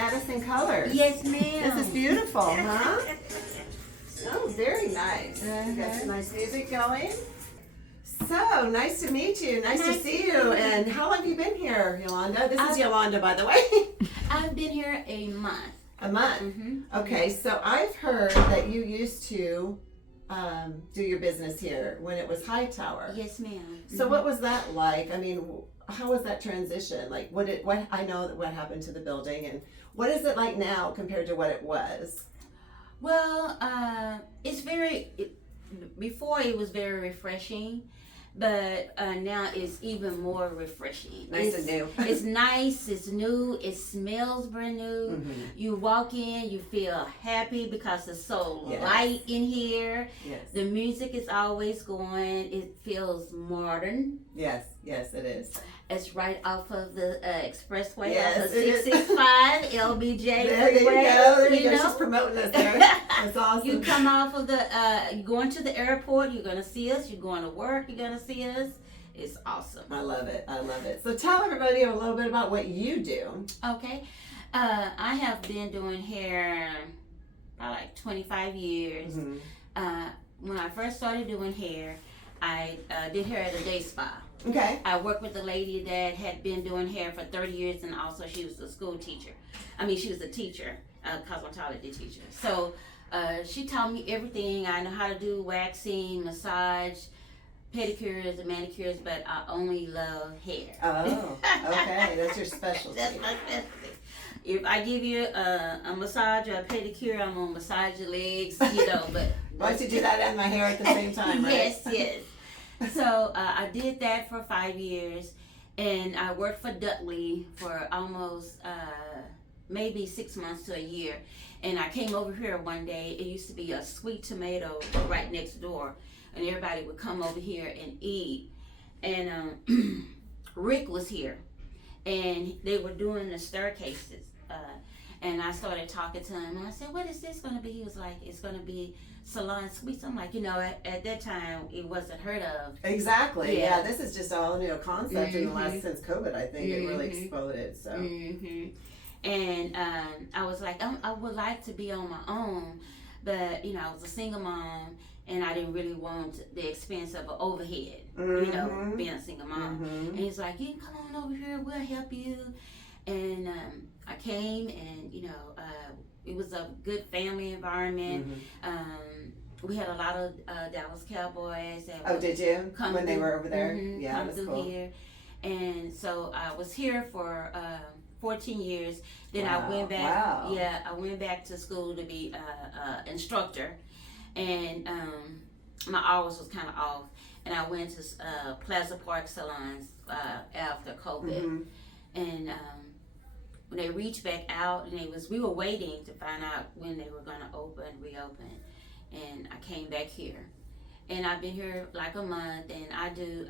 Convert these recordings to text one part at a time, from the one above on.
Madison colors. Yes, ma'am. This is beautiful, huh? Oh, very nice. You got some nice music going. So, nice to meet you. Nice to see you. And how long have you been here, Yolanda? This is Yolanda, by the way. I've been here a month. A month? Mm-hmm. Okay, so I've heard that you used to do your business here when it was Hightower. Yes, ma'am. So what was that like? I mean, how was that transition? Like, what I know that what happened to the building, and what is it like now compared to what it was? Well, before it was very refreshing, but now it's even more refreshing. Nice and new. It's nice, it's new, it smells brand new. Mm-hmm. You walk in, you feel happy because it's so Yes. light in here. Yes. The music is always going. It feels modern. Yes, it is. It's right off of the expressway, Yes, off of it is. 665 LBJ. There you go. There you go. She's promoting us there. That's awesome. You come off of the, you're going to the airport, you're going to see us. You're going to work, you're going to see us. It's awesome. I love it. I love it. So tell everybody a little bit about what you do. Okay. I have been doing hair about like 25 years. Mm-hmm. When I first started doing hair, I did hair at a day spa. Okay. I worked with a lady that had been doing hair for 30 years, and also she was a school teacher. She was a teacher, cosmetology teacher. So she taught me everything. I know how to do waxing, massage, pedicures, and manicures, but I only love hair. Oh, okay. That's your specialty. That's my specialty. If I give you a massage or a pedicure, I'm gonna massage your legs, but Why don't you do that and my hair at the same time, right? Yes. So I did that for 5 years, and I worked for Dudley for almost maybe 6 months to a year. And I came over here one day. It used to be a Sweet Tomato right next door, and everybody would come over here and eat. And Rick was here, and they were doing the staircases. And I started talking to him, and I said, "What is this going to be?" He was like, "It's going to be Salon Sweets." I'm like, at that time, it wasn't heard of. Exactly. Yeah. This is just all new concept in the last, since COVID, I think it really exploded. So. And I was like, I would like to be on my own, but I was a single mom, and I didn't really want the expense of an overhead. Being a single mom. And he's like, "You can come on over here. We'll help you." And I came, and it was a good family environment. We had a lot of Dallas Cowboys. That did you? When they were over there? Yeah, come that's through cool. here. And so I was here for 14 years. Then I went back. Wow. Yeah, I went back to school to be an instructor. And my hours was kind of off. And I went to Plaza Park salons after COVID. And when they reached back out, and we were waiting to find out when they were going to reopen. And I came back here. And I've been here like a month, and I do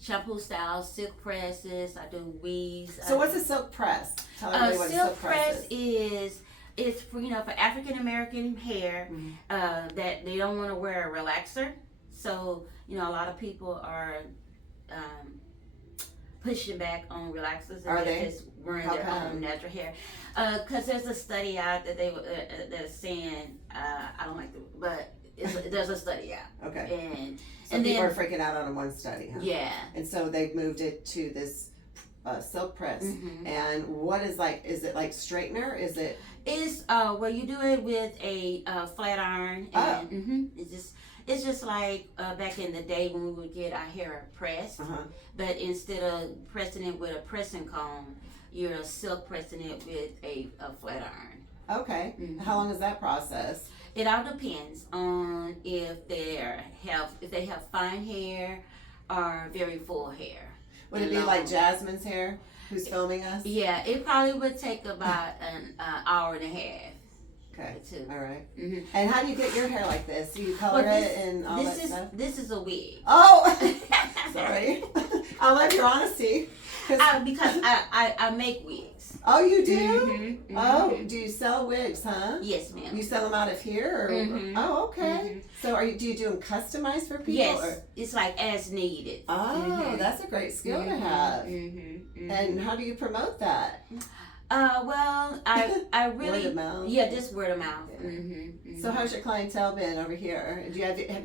shampoo styles, silk presses, I do weaves. So what's a silk press? Tell everybody what a silk press is. It's for African American hair that they don't want to wear a relaxer. So a lot of people are pushing back on relaxers, and they're just wearing their own natural hair. Because there's a study out that that's saying I don't like but there's a study out. Okay. So people are freaking out on one study, huh? Yeah. And so they've moved it to this silk press. And what is it like straightener? Is it? It's you do it with a flat iron. And, it's just like back in the day when we would get our hair pressed, but instead of pressing it with a pressing comb, you're silk pressing it with a flat iron. Okay. How long is that process? It all depends on if they have fine hair or very full hair. Would it be like Jasmine's hair, who's filming us? Yeah, it probably would take about an hour and a half. Okay. Too. All right. And how do you get your hair like this? Do you color it and all that stuff? This is a wig. Oh, sorry. I love your honesty. Because I make wigs. Oh, you do? Oh, do you sell wigs, huh? Yes, ma'am. You sell them out of here? Or? Oh, okay. So do you do them customized for people? Yes, or? It's like as needed. Oh, that's a great skill to have. And how do you promote that? Well, I really, Word of mouth? yeah, just word of mouth. Yeah. Mm-hmm. So how's your clientele been over here? Have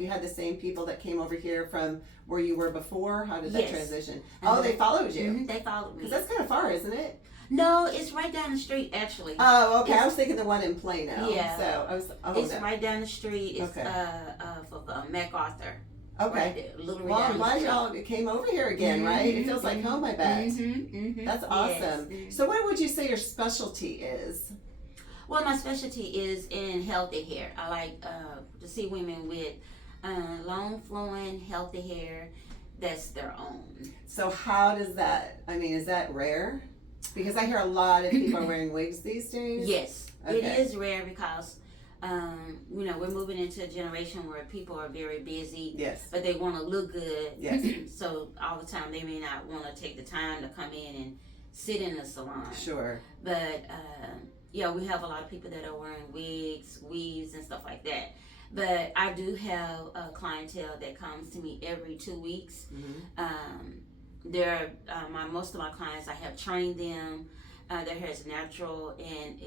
you had the same people that came over here from where you were before? How did that Yes. transition? Uh-huh. Oh, they followed you. Mm-hmm. They followed me. Because that's kind of far, isn't it? No, it's right down the street actually. Oh, okay. I It's- was thinking the one in Plano. Yeah. So I was. Oh, It's no. right down the street. It's Okay. for MacArthur. Okay. Right there, literally Well, I'm down the glad street. y'all came over here again, right? It feels like home, I bet. Mm-hmm. That's awesome. Yes. So, what would you say your specialty is? Well, my specialty is in healthy hair. I like to see women with long flowing, healthy hair that's their own. So, how does that? I mean, is that rare? Because I hear a lot of people are wearing wigs these days. Yes, Okay. it is rare because we're moving into a generation where people are very busy, Yes. but they want to look good. Yes. So all the time they may not want to take the time to come in and sit in the salon. Sure. But we have a lot of people that are wearing wigs, weaves, and stuff like that. But I do have a clientele that comes to me every 2 weeks. Mm-hmm. Most of my clients, I have trained them. Their hair is natural and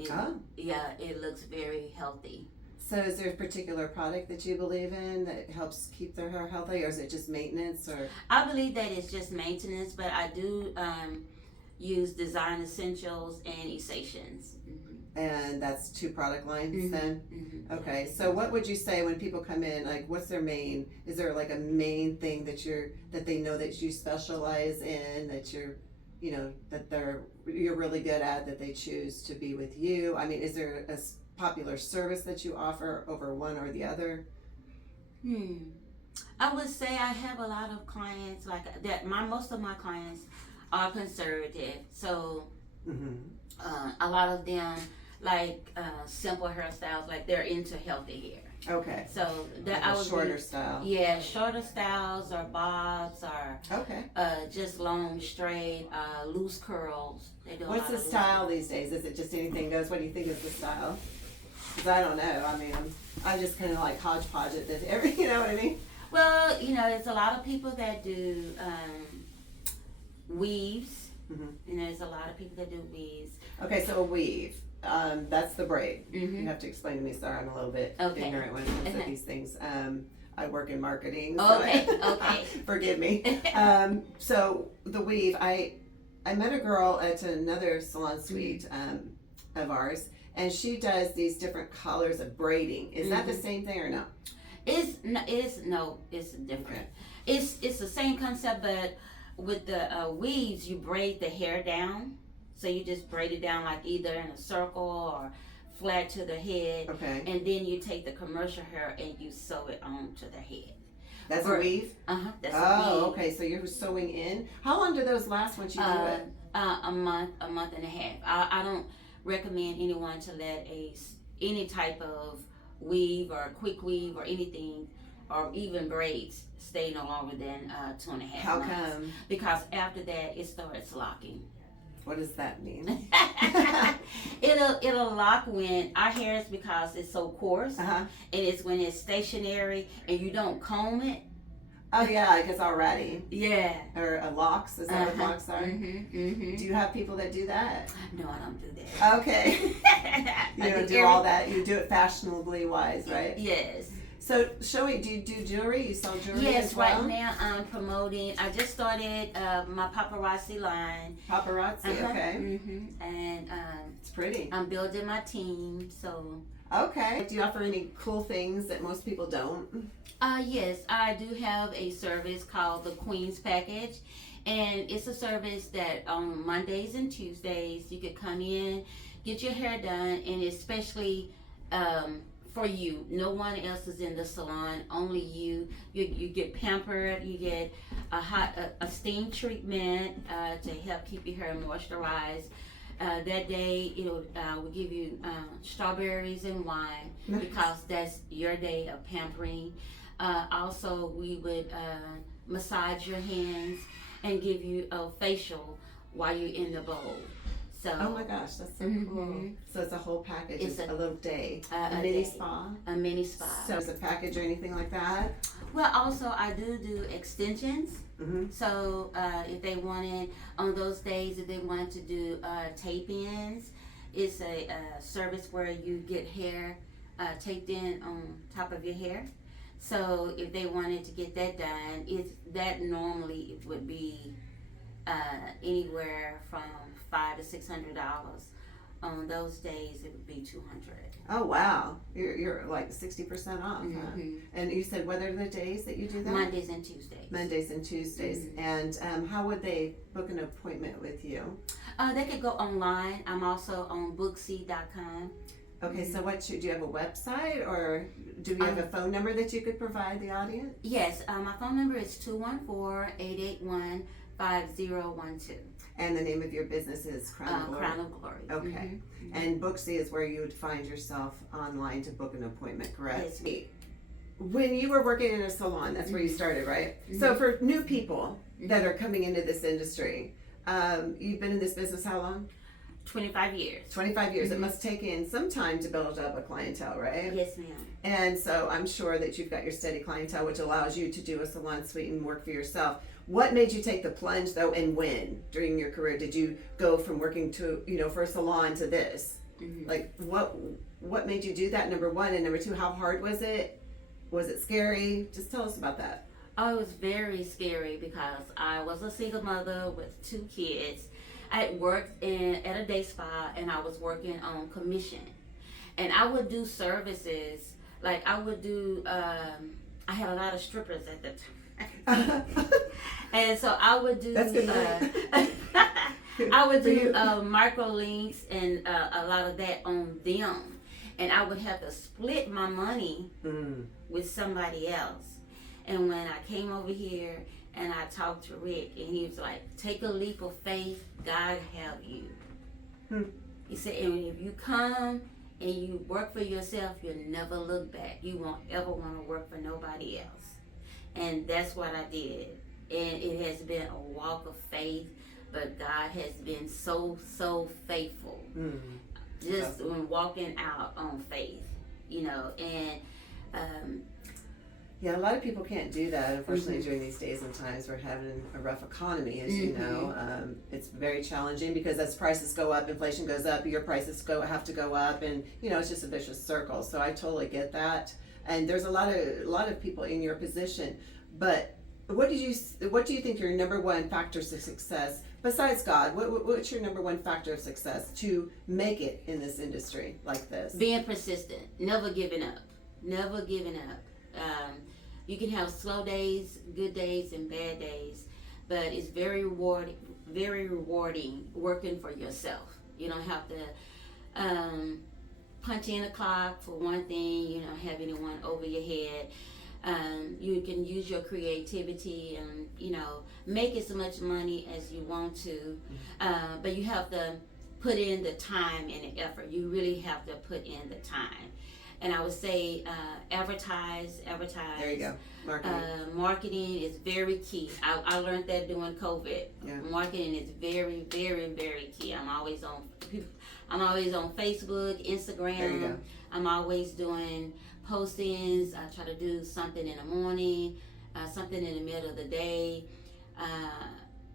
it looks very healthy. So, is there a particular product that you believe in that helps keep their hair healthy, or is it just maintenance? Or I believe that it's just maintenance, but I do use design essentials and essations. and that's 2 product lines Mhm. then. Mm-hmm. Okay. So, what would you say when people come in? Like, what's their main? Is there like a main thing that they know that you specialize in, that you're really good at, that they choose to be with you? I mean, is there a popular service that you offer over one or the other? I would say I have a lot of clients like that. Most of my clients are conservative, so a lot of them like simple hairstyles. Like they're into healthy hair. Okay. So that Like I a would shorter style. Yeah, shorter styles or bobs or Okay. just long, straight, loose curls. They do a What's lot the of loose style curls. these days? Is it just anything goes? What do you think is the style? Because I don't know. I mean, I just kind of like hodgepodge it. You know what I mean? Well, there's a lot of people that do weaves. Mm-hmm. There's a lot of people that do weaves. Okay, so a weave. That's the braid. Mm-hmm. You have to explain to me. Sorry, I'm a little bit Okay. ignorant when it comes to Okay. these things. I work in marketing. Okay, So okay. forgive me. So the weave. I met a girl at another salon suite of ours, and she does these different colors of braiding. Is that the same thing or no? It's different. Okay. It's the same concept, but with the weaves, you braid the hair down. So you just braid it down like either in a circle or flat to the head, Okay. and then you take the commercial hair and you sew it onto the head. That's a weave? That's a Oh, weave. okay. So you're sewing in. How long do those last once you do it? A month and a half. I don't recommend anyone to let any type of weave or quick weave or anything or even braids stay no longer than 2.5 How months. come? Because after that it starts locking. What does that mean? It'll lock when our hair is because it's so coarse, Uh-huh. and it's when it's stationary and you don't comb it. Oh yeah, I guess already. Yeah. Or locks, is that what locks are? Mm-hmm. Do you have people that do that? No, I don't do that. Okay. You I don't do all that. You do it fashionably wise, right? Yes. So show me, do you do jewelry? You sell jewelry Yes, as well? right now I'm promoting. I just started my paparazzi line. Paparazzi, okay. And It's pretty. I'm building my team. So Okay. Do you offer any cool things that most people don't? yes, I do have a service called the Queen's Package, and it's a service that on Mondays and Tuesdays you could come in, get your hair done, and especially for you. No one else is in the salon, only you. You get pampered, you get a steam treatment to help keep your hair moisturized. That day, we'll give you strawberries and wine because that's your day of pampering. Also, we would massage your hands and give you a facial while you're in the bowl. So, oh my gosh, that's so cool. So it's a whole package. It's a little day, a mini spa. A mini spa. So is a package or anything like that? Well, also I do extensions. So if they wanted on those days, if they wanted to do tape-ins, it's a service where you get hair taped in on top of your hair. So if they wanted to get that done, that normally it would be anywhere from $500 to $600. On those days, it would be $200. Oh wow, you're like 60% off. Huh? And you said what are the days that you do that? Mondays and Tuesdays. Mondays and Tuesdays. And how would they book an appointment with you? They could go online. I'm also on booksy.com. Okay, so do you have a website or do you have a phone number that you could provide the audience? Yes, my phone number is 214-881-5012. And the name of your business is Crown of Glory? Crown of Glory. Okay. And Booksy is where you would find yourself online to book an appointment, correct? Yes. When you were working in a salon, that's where you started, right? So for new people that are coming into this industry, you've been in this business how long? 25 years. 25 years. It must take in some time to build up a clientele, right? Yes, ma'am. And so I'm sure that you've got your steady clientele, which allows you to do a salon suite and work for yourself. What made you take the plunge, though, and when during your career did you go from working to, for a salon to this? Like, what made you do that, number one? And number two, how hard was it? Was it scary? Just tell us about that. Oh, it was very scary because I was a single mother with 2 kids. I had worked at a day spa and I was working on commission. And I would do services, like I would do, I had a lot of strippers at the time. And so I would do, That's good. I would do micro links and a lot of that on them. And I would have to split my money with somebody else. And when I came over here and I talked to Rick, and he was like, take a leap of faith, God have you. He said, and if you come and you work for yourself, you'll never look back. You won't ever want to work for nobody else. And that's what I did. And it has been a walk of faith, but God has been so, so faithful. Just when walking out on faith, and yeah, a lot of people can't do that, unfortunately, during these days and times. We're having a rough economy, as you know. It's very challenging because as prices go up, inflation goes up, your prices have to go up, and it's just a vicious circle. So I totally get that. And there's a lot of people in your position. But what do you think your number one factor of success besides God? What's your number one factor of success to make it in this industry like this? Being persistent, never giving up. You can have slow days, good days, and bad days, but it's very rewarding working for yourself. You don't have to punch in a clock for one thing. You don't have anyone over your head. You can use your creativity and make as much money as you want to, but you have to put in the time and the effort. You really have to put in the time. And I would say advertise. There you go. Marketing. Marketing is very key. I learned that during COVID. Yeah. Marketing is very, very, very key. I'm always on Facebook, Instagram. There you go. I'm always doing postings. I try to do something in the morning, something in the middle of the day.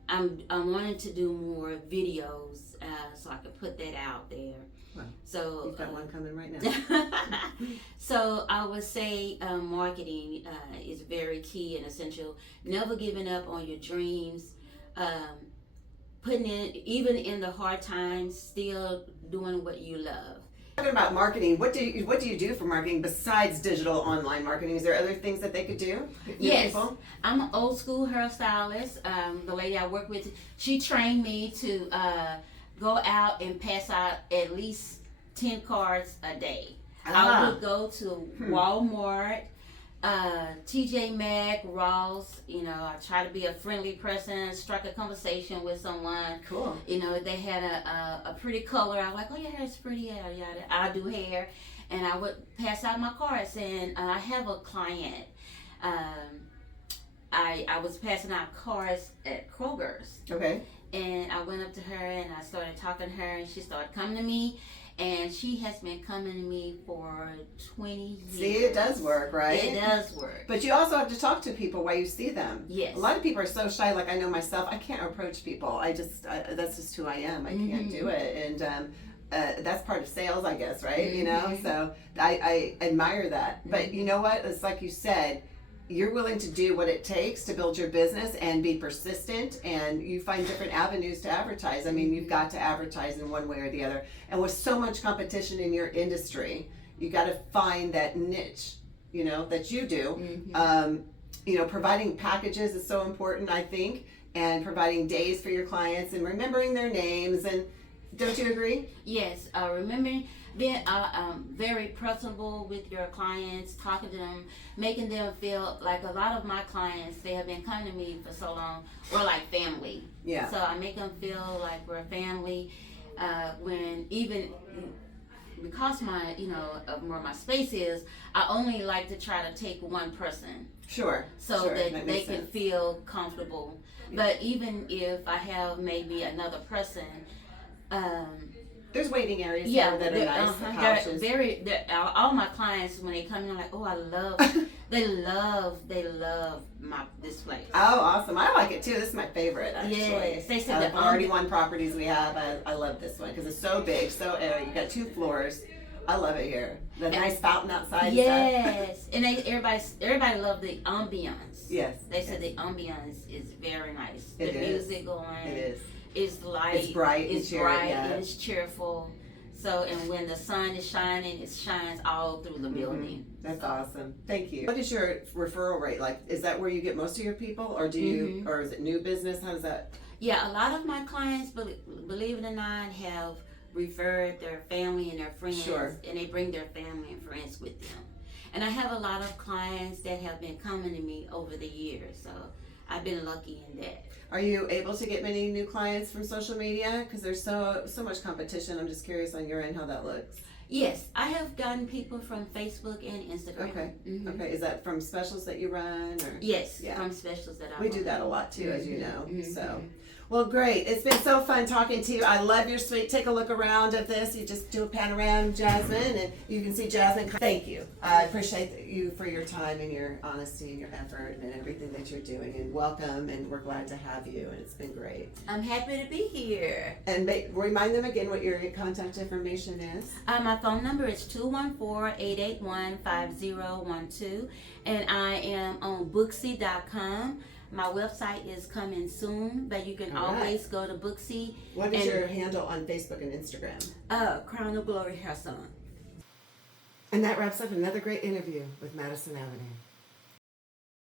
I'm wanting to do more videos so I can put that out there. Wow. So you've got one coming right now. So I would say marketing is very key and essential. Never giving up on your dreams. Putting in, even in the hard times, still doing what you love. Talking about marketing, what do you do for marketing besides digital online marketing? Is there other things that they could do? Yes, I'm an old school hairstylist. The lady I work with, she trained me to go out and pass out at least 10 cards a day. I would go to Walmart, TJ Maxx, Ross. I try to be a friendly person, strike a conversation with someone. Cool. If they had a pretty color, I'm like, oh, your hair's pretty, yada yada. I do hair, and I would pass out my cards. And I have a client. I was passing out cards at Kroger's, Okay. and I went up to her and I started talking to her, and she started coming to me, and she has been coming to me for 20 years. See, it does work, right? It does work. But you also have to talk to people while you see them. Yes. A lot of people are so shy. Like I know myself, I can't approach people. That's just who I am. I can't do it, and that's part of sales, I guess, right? You know, so I admire that. But you know what? It's like you said. You're willing to do what it takes to build your business and be persistent, and you find different avenues to advertise. I mean, you've got to advertise in one way or the other. And with so much competition in your industry, you got to find that niche, you know, that you do. You know, providing packages is so important, I think, and providing days for your clients and remembering their names. And don't you agree? Yes, remembering being very personable with your clients, talking to them, making them feel like a lot of my clients, they have been coming to me for so long, we're like family. Yeah. So I make them feel like we're family. When even because my, you know, where my space is, I only like to try to take one person. Sure. So sure. that they can feel comfortable. But even if I have maybe another person, there's waiting areas there that are nice. The couches. All my clients when they come in, like, oh, I love, they love this place. Oh, awesome! I like it too. This is my favorite, actually. Yes, they said the RD1 properties we have. I love this one because it's so big, so airy. You got 2 floors. I love it here. The nice fountain outside. Yes, and everybody loved the ambiance. Yes, they said the ambiance is very nice. The music going. It is. It's light. It's bright. It's bright and it's cheerful. So, and when the sun is shining, it shines all through the building. That's awesome. Thank you. What is your referral rate like? Is that where you get most of your people, or do you, or is it new business? How does that? Yeah, a lot of my clients, believe it or not, have referred their family and their friends, and they bring their family and friends with them. And I have a lot of clients that have been coming to me over the years, so I've been lucky in that. Are you able to get many new clients from social media? Because there's so much competition. I'm just curious on your end how that looks. Yes, I have gotten people from Facebook and Instagram. Okay. Okay. Is that from specials that you run? Or? Yes, from specials that I We run. do that a lot too, as you know. So, well, great. It's been so fun talking to you. I love your suite. Take a look around of this. You just do a panorama, Jasmine, and you can see Jasmine. Thank you. I appreciate you for your time and your honesty and your effort and everything that you're doing. And welcome, and we're glad to have you. And it's been great. I'm happy to be here. And remind them again what your contact information is. My phone number is 214-881-5012, and I am on Booksy.com. My website is coming soon, but you can always go to Booksy. What is your handle on Facebook and Instagram? Crown of Glory Hair Salon. And that wraps up another great interview with Madison Avenue.